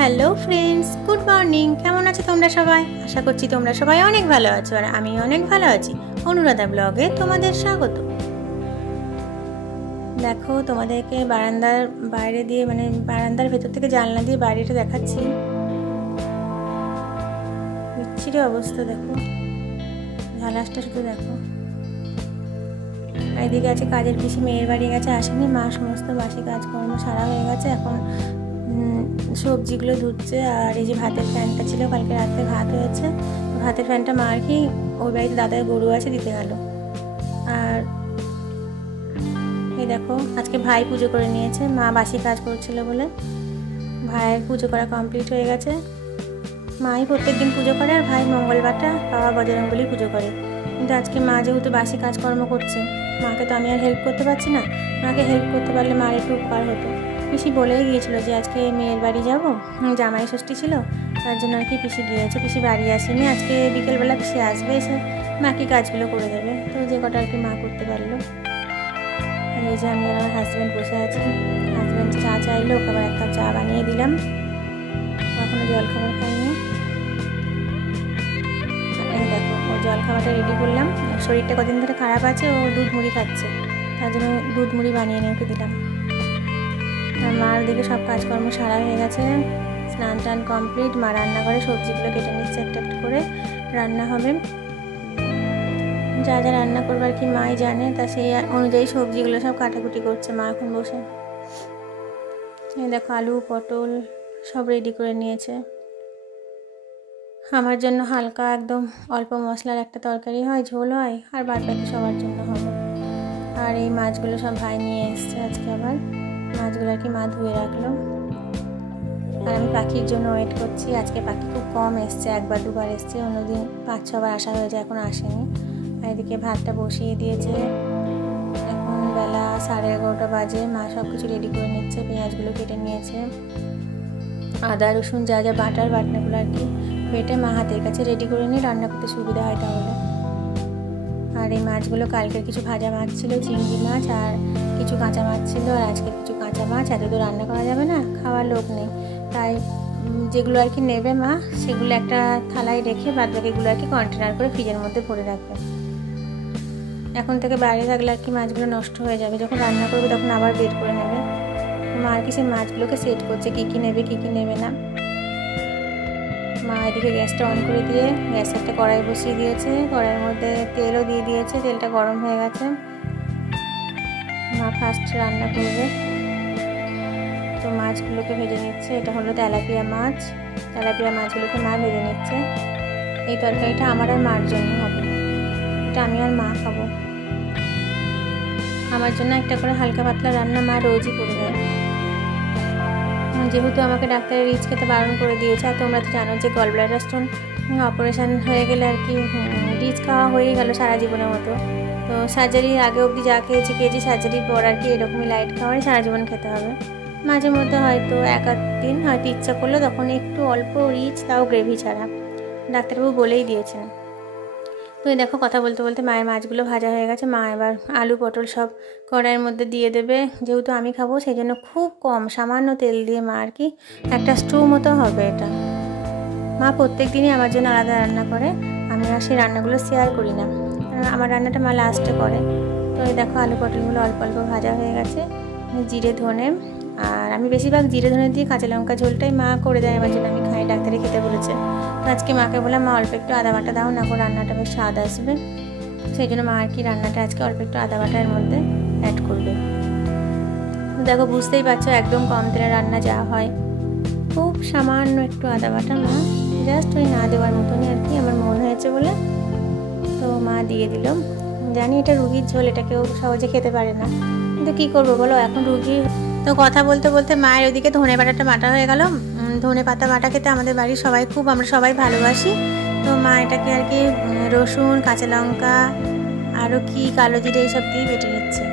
Hello friends, good morning. কেমন আছো তোমরা সবাই? আশা করছি তোমরা সবাই অনেক ভালো আছো, আর আমি অনেক ভালো আছি। অনুরাধা ব্লগে তোমাদের স্বাগত। দেখো, তোমাদেরকে বারান্দার বাইরে দিয়ে বারান্দার ভেতর থেকে জানলা দিয়ে বাইরেটা দেখাচ্ছি। বিচ্ছিরি অবস্থা, দেখো ঝালাসটা শুধু দেখো। এদিকে আছে কাজের পিসি, মেয়ের বাড়ি গেছে, আসেনি। মা সমস্ত বাসি কাজকর্ম সারা হয়ে গেছে, এখন সবজিগুলো ধুচ্ছে। আর এই যে ভাতের ফ্যানটা ছিল, কালকে রাতে ভাত হয়েছে, ভাতের ফ্যানটা মা আর কি ওই বাড়িতে দাদার গরু আছে দিতে গেল। আর এই দেখো, আজকে ভাই পুজো করে নিয়েছে, মা বাসি কাজ করছিল বলে। ভাইয়ের পুজো করা কমপ্লিট হয়ে গেছে। মাই প্রত্যেকদিন পুজো করে, আর ভাই মঙ্গলবারটা বাবা বজরঙ্গবলী পুজো করে। কিন্তু আজকে মা যেহেতু বাসি কাজকর্ম করছে, মাকে তো আমি আর হেল্প করতে পারছি না। মাকে হেল্প করতে পারলে মার একটু উপকার হতো। পিসি বলেই গিয়েছিল যে আজকে মেয়ের বাড়ি যাব, জামাই ষষ্ঠী ছিল, তার জন্য আর কি পিসি গিয়েছে। পিসি বাড়ি আসেনি, আজকে বিকেলবেলা পিসি আসবে, এসে বাকি কাজগুলো করে দেবে। তো যে কটা আর কি মা করতে পারলো। আর এই যে আমি আর আমার হাজব্যান্ড বসে আছি। হাজব্যান্ড চা চাইলো, ওকে আবার 1 কাপ চা বানিয়ে দিলাম। এখনো জলখাবার খাইনি। দেখো, ও জলখাবারটা রেডি করলাম। শরীরটা কদিন ধরে খারাপ আছে, ও দুধ মুড়ি খাচ্ছে, তার জন্য দুধ মুড়ি বানিয়ে নিয়ে ওকে দিলাম। আর মার দিকে সব কাজকর্ম সারা হয়ে গেছে, স্নান টান কমপ্লিট। মা রান্না করে সবজিগুলো কেটে নিচ্ছে, একটা একটা করে রান্না হবে। যা যা রান্না করবে আর কি মাই জানে, তা সেই অনুযায়ী সবজিগুলো সব কাটাকুটি করছে মা এখন বসে। এই দেখো, আলু পটল সব রেডি করে নিয়েছে। আমার জন্য হালকা একদম অল্প মশলার একটা তরকারি হয়, ঝোল হয়, আর বাদ বাকি সবার জন্য হবে। আর এই মাছগুলো সব ভাই নিয়ে এসছে আজকে, আবার মাছগুলো আর কি মা ধুয়ে রাখলো। আর আমি পাখির জন্য ওয়েট করছি। আজকে পাখি খুব কম এসছে, 1বার 2বার এসছে, অন্যদিন 5-6বার আসা হয়ে যায়, এখন আসেনি। আর এদিকে ভাতটা বসিয়ে দিয়েছে। এখন বেলা 11:30 বাজে। মা সব কিছু রেডি করে নিচ্ছে, পেঁয়াজগুলো কেটে নিয়েছে, আদা রসুন যা যা বাটনাগুলো আর কি বেটে মা হাতের কাছে রেডি করে নিয়ে রান্না করতে সুবিধা হয় তাহলে। আর এই মাছগুলো কালকের কিছু ভাজা মাছ ছিল, চিংড়ি মাছ, আর কিছু কাঁচা মাছ ছিল, আর আজকে কিছু কাঁচা মাছ। এত তো রান্না করা যাবে না, খাওয়ার লোক নেই, তাই যেগুলো আর কি নেবে মা সেগুলো একটা থালায় রেখে বাদ বাকিগুলো আর কি কন্টেনার করে ফ্রিজের মধ্যে ভরে রাখবে। এখন থেকে বাইরে থাকলে আর কি মাছগুলো নষ্ট হয়ে যাবে, যখন রান্না করবে তখন আবার বের করে নেবে। মা আর কি সেই মাছগুলোকে সেট করছে, কী কী নেবে কী কী নেবে না। মা এদিকে গ্যাসটা অন করে দিয়ে গ্যাসে একটা কড়াই বসিয়ে দিয়েছে, কড়াইয়ের মধ্যে তেলও দিয়ে দিয়েছে, তেলটা গরম হয়ে গেছে। মা ফার্স্ট রান্না করবে, তো মাছগুলোকে ভেজে নিচ্ছে। এটা হলো তেলাপিয়া মাছ, তেলাপিয়া মাছগুলোকে মা ভেজে নিচ্ছে। এই তরকারিটা আমার আর মার জন্য হবে, এটা আমি আর মা খাবো। আমার জন্য একটা করে হালকা পাতলা রান্না মা রোজই করে দেয়, যেহেতু আমাকে ডাক্তারের রিচ খেতে বারণ করে দিয়েছে। আর তোমরা তো জানো যে গল ব্লাডার স্টোন অপারেশান হয়ে গেলে আর কি রিচ খাওয়া হয়েই গেল সারা জীবনের মতো। তো সার্জারির আগে অবধি যা খেয়েছি সার্জারির পর আর কি এরকমই লাইট খাওয়াই সারা জীবন খেতে হবে। মাঝে মধ্যে হয়তো 1-8 দিন হয়তো ইচ্ছা করলো তখন একটু অল্প রিচ, তাও গ্রেভি ছাড়া, ডাক্তারবাবু বলেই দিয়েছেন। তো এই দেখো, কথা বলতে বলতে মায়ের মাছগুলো ভাজা হয়ে গেছে। মা এবার আলু পটল সব কড়াইয়ের মধ্যে দিয়ে দেবে, যেহেতু আমি খাবো সেই জন্য খুব কম সামান্য তেল দিয়ে মা আর কি একটা স্টু মতো হবে এটা। মা প্রত্যেক দিনই আমার জন্য আলাদা রান্না করে, আমি আর সেই রান্নাগুলো শেয়ার করি না, আমার রান্নাটা মা লাস্টে করে। তো এই দেখো, আলু পটলগুলো অল্প অল্প ভাজা হয়ে গেছে। জিরে ধনে, আর আমি বেশিরভাগ জিরে ধনে দিয়ে কাঁচা লঙ্কা ঝোলটাই মা করে দেয় আমার জন্য, আমি খাই, ডাক্তারে খেতে বলেছে। তো আজকে মাকে বললাম মা অল্প একটু আদা বাটা দাও না, রান্নাটা বেশ স্বাদ আসবে। সেই জন্য মা আর কি রান্নাটা আজকে অল্প একটু আদা বাটার মধ্যে অ্যাড করবে। দেখো, বুঝতেই পারছো একদম কম তেলে রান্না যা হয়, খুব সামান্য একটু আদা বাটা মা জাস্ট ওই না দেওয়ার মতনই আর কি আমার মন হয়েছে বলে তো মা দিয়ে দিল। জানি এটা রুগীর ঝোল, এটা কেউ সহজে খেতে পারে না, কিন্তু কী করবো বলো, এখন রুগী। তো কথা বলতে বলতে মায়ের ওদিকে ধনে পাতাটা বাটা হয়ে গেল। ধনে পাতা বাটা খেতে আমাদের বাড়ির সবাই আমরা সবাই ভালোবাসি। তো মা এটাকে আর কি রসুন, কাঁচা লঙ্কা, আরও কি কালো জিরে এইসব দিয়ে বেটে নিচ্ছে।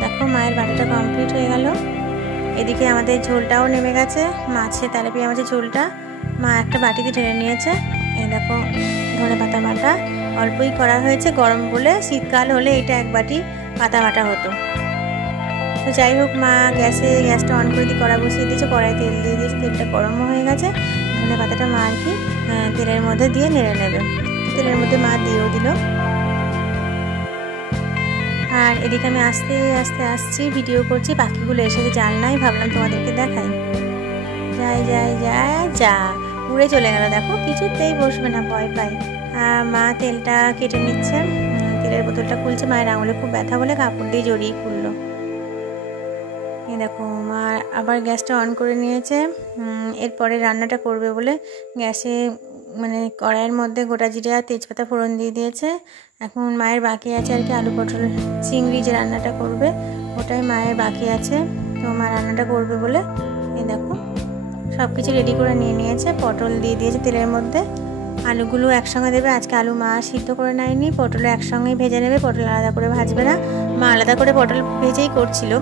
দেখো, মায়ের বাটাটা কমপ্লিট হয়ে গেল। এদিকে আমাদের ঝোলটাও নেমে গেছে, তেলাপিয়া মাছের ঝোলটা মা একটা বাটিতে ঢেলে নিয়েছে। এই দেখো, ধনে পাতা বাটা অল্পই করা হয়েছে, গরম বলে, শীতকাল হলে এটা 1 বাটি পাতা বাটা হতো। তো তো যাই হোক, মা গ্যাসটা অন করে দিয়ে কড়া বসিয়ে দিয়েছে, কড়াই তেল দিয়ে দিয়েছে, তেলটা গরমও হয়ে গেছে। ধনে পাতাটা মা আর কি তেলের মধ্যে দিয়ে নেড়ে নেবে। তেলের মধ্যে মা দিয়েও দিল। আর এদিকে আমি আস্তে আস্তে আসছি, ভিডিও করছি, পাখিগুলো এসেছে জানলাই, ভাবলাম তোমাদেরকে দেখাই। যাই যাই যাই যা উড়ে চলে গেল, দেখো কিছুতেই বসবে না, ভয় পাই। আর মা তেলটা কেটে নিচ্ছে, তেলের বোতলটা খুলছে। মায়ের আঙুলে খুব ব্যথা বলে কাপড় দিয়ে জড়িয়ে খুললো। এই দেখো মা আবার গ্যাসটা অন করে নিয়েছে। এরপরে রান্নাটা করবে বলে গ্যাসে মানে কড়াইয়ের মধ্যে গোটা জিরে আর তেজপাতা ফোড়ন দিয়ে দিয়েছে। এখন মায়ের বাকি আছে আর কি আলু পটল চিংড়ি যে রান্নাটা করবে, ওটাই মায়ের বাকি আছে। তো মা রান্নাটা করবে বলে এই দেখো সব কিছু রেডি করে নিয়ে নিয়েছে। পটল দিয়ে দিয়েছে তেলের মধ্যে, আলুগুলো একসঙ্গে দেবে। আজকে আলু মা সিদ্ধ করে নেয়নি, পটল একসঙ্গেই ভেজে নেবে, পটল আলাদা করে ভাজবে না। মা আলাদা করে পটল ভেজেই করছিল,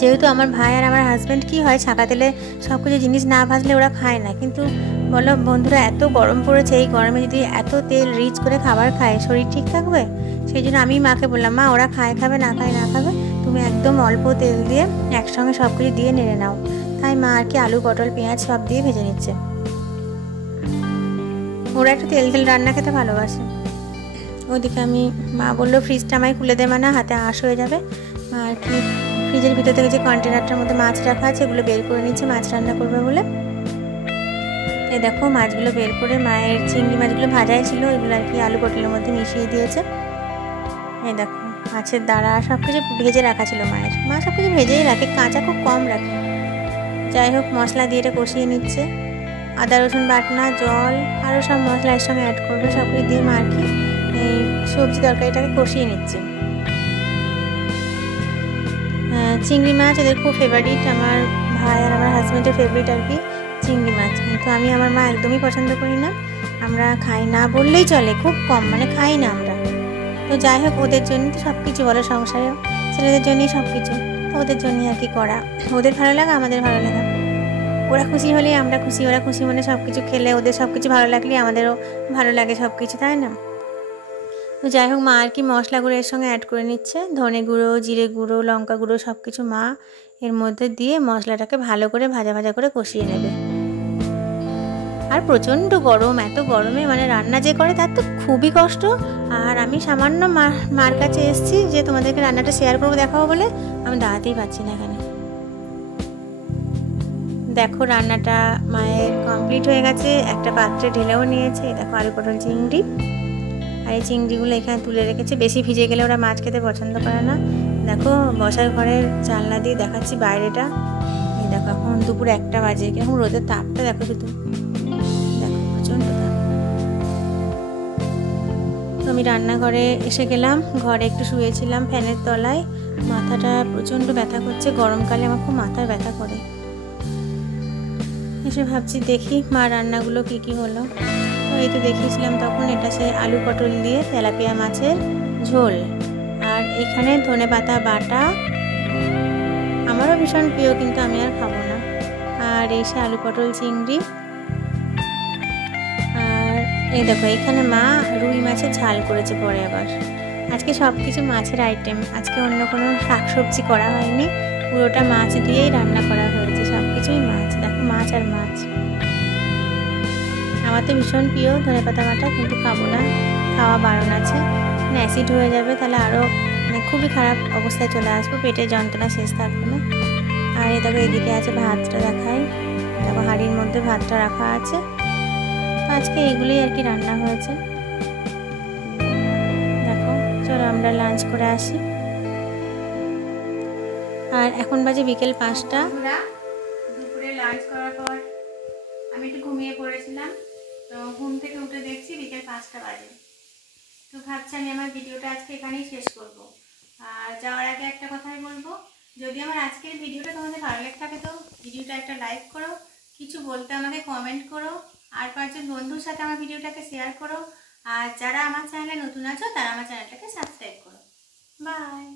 যেহেতু আমার ভাই আর আমার হাজব্যান্ড কি হয় ছাকা তেলে সব কিছু জিনিস না ভাজলে ওরা খায় না। কিন্তু বলো বন্ধুরা, এত গরম পড়েছে, এই গরমে যদি এত তেল রিচ করে খাবার খায় শরীর ঠিক থাকবে? সেই জন্য আমি মাকে বললাম, মা ওরা খাবে না খাবে, তুমি একদম অল্প তেল দিয়ে একসঙ্গে সব কিছু দিয়ে নেড়ে নাও। তাই মা আর কি আলু পটল পেঁয়াজ সব দিয়ে ভেজে নিচ্ছে। ওরা একটু তেল রান্না খেতে ভালোবাসে। ওদিকে মা বললো ফ্রিজটা আমায় খুলে দেবে না, হাতে আঁশ হয়ে যাবে। মা আর কি ফ্রিজের ভিতর থেকে যে কন্টেনারটার মধ্যে মাছ রাখা আছে এগুলো বের করে নিচ্ছে মাছ রান্না করবে বলে। এই দেখো মাছগুলো বের করে মায়ের চিংড়ি মাছগুলো ভাজাই ছিল, এগুলো আর কি আলু পটলের মধ্যে মিশিয়ে দিয়েছে। এই দেখো মাছের দাঁড়া সব কিছু ভেজে রাখা ছিল মায়ের, মা সব কিছু ভেজেই রাখে, কাঁচা খুব কম রাখে। যাই হোক মশলা দিয়ে এটা কষিয়ে নিচ্ছে, আদা রসুন বাটনা, জল আরও সব মশলা এর সঙ্গে অ্যাড করবে। সব কিছু দিয়ে মা আর কি এই সবজি তরকারিটাকে কষিয়ে নিচ্ছে। চিংড়ি মাছ ওদের খুব ফেভারিট, আমার ভাই আর আমার হাজব্যান্ডের ফেভারিট আর কি চিংড়ি মাছ। কিন্তু আমি আমার মা একদমই পছন্দ করি না, আমরা খাই না বললেই চলে, খুব কম মানে খাই না আমরা। তো যাই হোক ওদের জন্য তো সব কিছু বলো, সংসারেও ছেলেদের জন্যই সব কিছু, তো ওদের জন্যই আর কি করা। ওদের ভালো লাগা আমাদের ভালো লাগা, ওরা খুশি হলেই আমরা খুশি, ওরা খুশি মানে সব কিছু খেলে ওদের সব কিছু ভালো লাগলে আমাদেরও ভালো লাগে সব কিছু, তাই না? তো যাই হোক মা আর কি মশলাগুলো এর সঙ্গে অ্যাড করে নিচ্ছে, ধনে গুঁড়ো, জিরে গুঁড়ো, লঙ্কা গুঁড়ো সব কিছু মা এর মধ্যে দিয়ে মশলাটাকে ভালো করে ভাজা ভাজা করে কষিয়ে নেবে। আর প্রচণ্ড গরম, এত গরমে মানে রান্না যে করে তার তো খুবই কষ্ট। আর আমি সামান্য মার কাছে এসেছি যে তোমাদেরকে রান্নাটা শেয়ার করবো দেখাবো বলে, আমি দাঁড়াতেই পারছি না এখানে। দেখো রান্নাটা মায়ের কমপ্লিট হয়ে গেছে, একটা পাত্রে ঢেলেও নিয়েছে। দেখো আলু পটল চিংড়ি, আর এই চিংড়িগুলো এখানে তুলে রেখেছে, বেশি ভিজে গেলে ওরা মাছ খেতে পছন্দ করে না। দেখো বসার ঘরের জানলা দিয়ে দেখাচ্ছি বাইরেটা, এই দেখো এখন দুপুর 1টা বাজে, কিরকম রোদের তাপটা দেখো শুধু, দেখো প্রচণ্ড তাপ। তো আমি রান্নাঘরে এসে গেলাম, ঘরে একটু শুয়েছিলাম ফ্যানের তলায়, মাথাটা প্রচণ্ড ব্যথা করছে, গরমকালে আমার খুব মাথার ব্যথা করে। এসে ভাবছি দেখি মা রান্নাগুলো কী হলো। তো এই তো দেখিয়েছিলাম তখন, এটা সে আলু পটল দিয়ে তেলাপিয়া মাছের ঝোল, আর এখানে ধনে পাতা বাটা, আমারও ভীষণ প্রিয় কিন্তু আমি আর খাবো না। আর এই সে আলু পটল চিংড়ি, আর এই দেখো এখানে মা রুই মাছের ঝাল করেছে পরে আবার। আজকে সব কিছু মাছের আইটেম, আজকে অন্য কোনো শাকসবজি করা হয়নি, পুরোটা মাছ দিয়েই রান্না করা হয়েছে, সব কিছুই মাছ। দেখো মাছ আর মাছ, আমার তো ভীষণ প্রিয় ধনে পাতা বাটা, কিন্তু খাবো না, খাওয়া বারণ আছে, মানে অ্যাসিড হয়ে যাবে, তাহলে আরও মানে খুবই খারাপ অবস্থায় চলে আসবো, পেটে যন্ত্রণা শেষ থাকবে না। আর এই দেখো এদিকে আছে ভাতটা দেখাই, দেখো হাঁড়ির মধ্যে ভাতটা রাখা আছে। তো আজকে এগুলোই আর কি রান্না হয়েছে। দেখো চলো আমরা লাঞ্চ করে আসি। আর এখন বাজে বিকেল 5টা। দুপুরে লাঞ্চ করার পর আমি একটু ঘুমিয়ে পড়েছিলাম, তো ঘুম থেকে উঠে দেখছি বিকেল 5টা বাজে। তো ভাবছি আমি আমার ভিডিওটা আজকে এখানেই শেষ করব। আর যাওয়ার আগে একটা কথাই বলবো, যদি আমার আজকের ভিডিওটা তোমাদের ভালো লেগে থাকে তো ভিডিওটা একটা লাইক করো, কিছু বলতে আমাকে কমেন্ট করো, আর 5জন বন্ধুর সাথে আমার ভিডিওটাকে শেয়ার করো। আর যারা আমার চ্যানেলে নতুন আছো তারা আমার চ্যানেলটাকে সাবস্ক্রাইব করো। বাই।